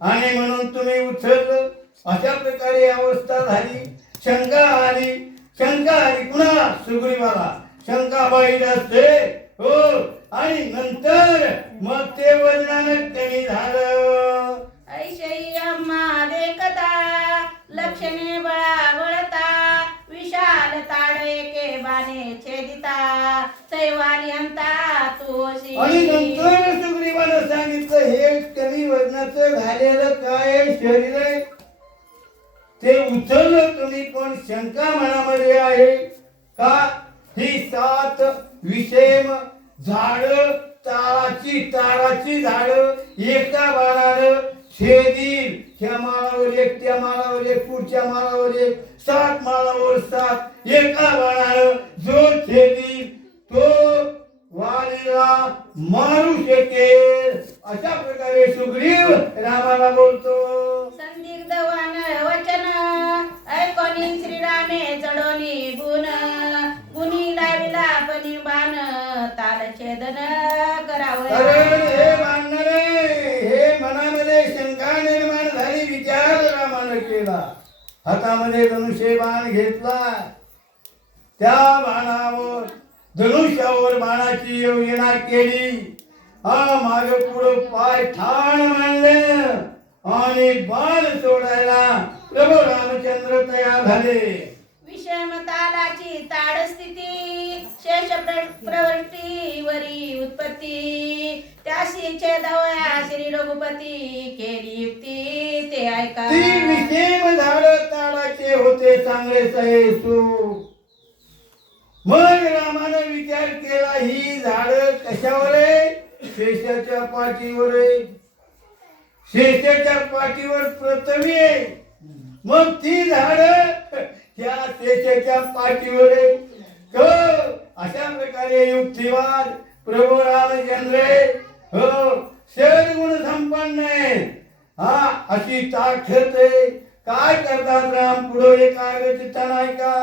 आणि म्हणून तुम्ही उचललं. अशा प्रकारे अवस्था झाली. शंका आली पुन्हा सुग्रीवाला. शंका बाईत असते हो. आणि नंतर मग ते वजनानं कमी झालं. ऐशई अम्मा देखता लक्षणे बळा बळता विशाल ताड एके बाणे छेदिता सैवाली अंता तुळशी. आणि नंतर सुग्रीवानं सांगितलं हे कमी वजनाचं झालेलं काय शरीर आहे ते उचललं तुम्ही. पण शंका मनामध्ये आहे का ही 7 विषम झाड ताराची झाड एका बाणानं छेदील. ह्या माळावर एक, त्या माळावर एक, पुढच्या माळावर एक, 7 माळावर 7 एका बाणानं जो छेदील तो वालीला मारू शकेल. अशा प्रकारे सुग्रीव रामाला बोलतो. संदिग्ध वानर वचन ऐकोनी श्रीरामे चढोनी गुणी लाविला पनी बाण ताल छेदन करावं. कारण हे वानरे हे मनामध्ये शंका निर्माण झाली. विचार रामानं केला. हातामध्ये धनुष्य बाण घेतला. त्या बाणावर धनुष्यावर बाणाची योजना केली. माग पुढं पाय ठाण मांडले आणि बाण सोडायला प्रभू रामचंद्र तयार झाले. विषम तालाची ताड स्थिती शेष प्रवृत्तीवरी उत्पत्ती त्याशी छेदवया श्री रघुपती केली युक्ती ते ऐका. ती विषम झाड ताडाचे होते चांगले सहेसू. मग रामानं विचार केला ही झाड कशावर आहे. शेषाच्या पाठीवर आहे. शेषाच्या पाठीवर पृथ्वी आहे. मग ती झाड त्या शेषाच्या पाठीवर आहे. अशा प्रकारे युक्तिवाद प्रभू रामचंद्र हो षड्गुण संपन्न आहे. अशी ताकद आहे. काय करतात राम पुढे एकाग्रचित्ता नाही का.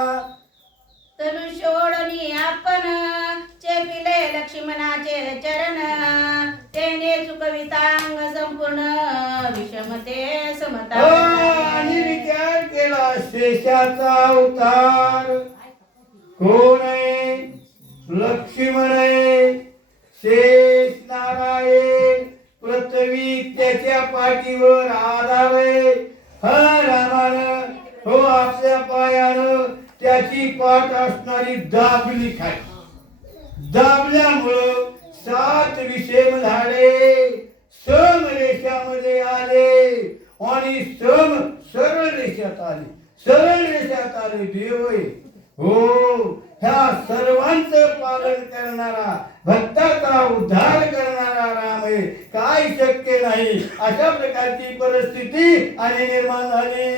धनुष्योडनी आपण चेपिले लक्ष्मणाचे चरण तेने चुकवितांग संपूर्ण विषमते समता. आणि विचार केला शेषाचा अवतार कोण आहे. लक्ष्मण आहे. शेष नारायण पृथ्वी त्याच्या पाठीवर आधार आहे. रामानं हो आपल्या पायानं त्याची पाठ असणारी दाबली खाली. दाबल्यामुळं 7 विषम झाले समरेषामध्ये आले आणि सरळ रेषात आले. सरळ रेषात आले देव हो. ह्या सर्वांचं पालन करणारा भक्ताचा उद्धार करणारा राम आहे. काय शक्य नाही. अशा प्रकारची परिस्थिती आणि निर्माण झाली.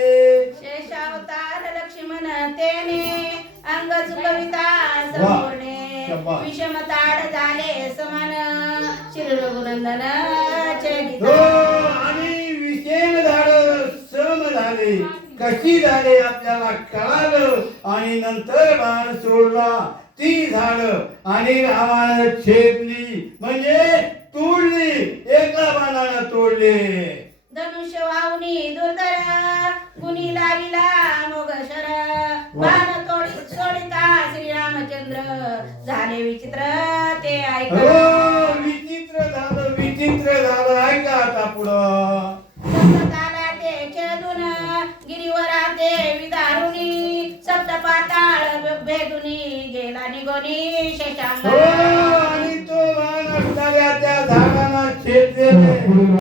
शेषावतार लक्ष्मण तेने अंग चुकविता संपूर्णे विषम ताड झाले समान श्री रघुनंदन छेदिता. आणि विषम झाड सम झाले. कशी झाले आपल्याला कळालं. आणि नंतर बाण सोडला ती झाड आणि रामानं छेदली म्हणजे तोडली. एका बाणानं तोडले. धनुष्य वाहुनी दुर्धर गुणी लाविला मोगशर बाण सोडिता श्रीरामचंद्र झाले विचित्र ते ऐका. विचित्र झालं ऐका आता पुढं. सप्तताला ते छेदून गिरीवरा ते विदारुणी सप्त पाताळ भेदुनी गेला निगोनी शेषांग. आणि तो बाण असणाऱ्या त्या झाडाला छेदले.